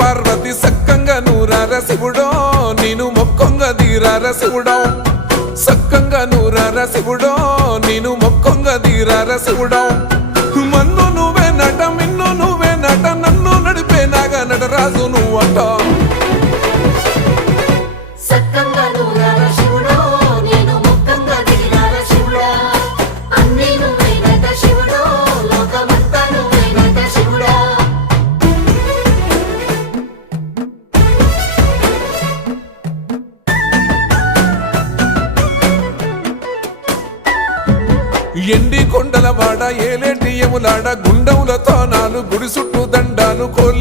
పార్వతి సక్కంగా నూరార శివుడో నేను మొక్కొంగ దీరార శివుడో సక్కంగా నూరార శివుడో నేను మొక్కొంగ దీరార శివుడో మన్ను నువ్వే నట మిన్ను నువ్వే నట నన్ను నడిపే నాగ నటరాజు నువ్వంట ఎండి కొండల వాడ ఏలేటి యములాడ గుండములతో నాలు గుడి చుట్టూ దండాలు కోలి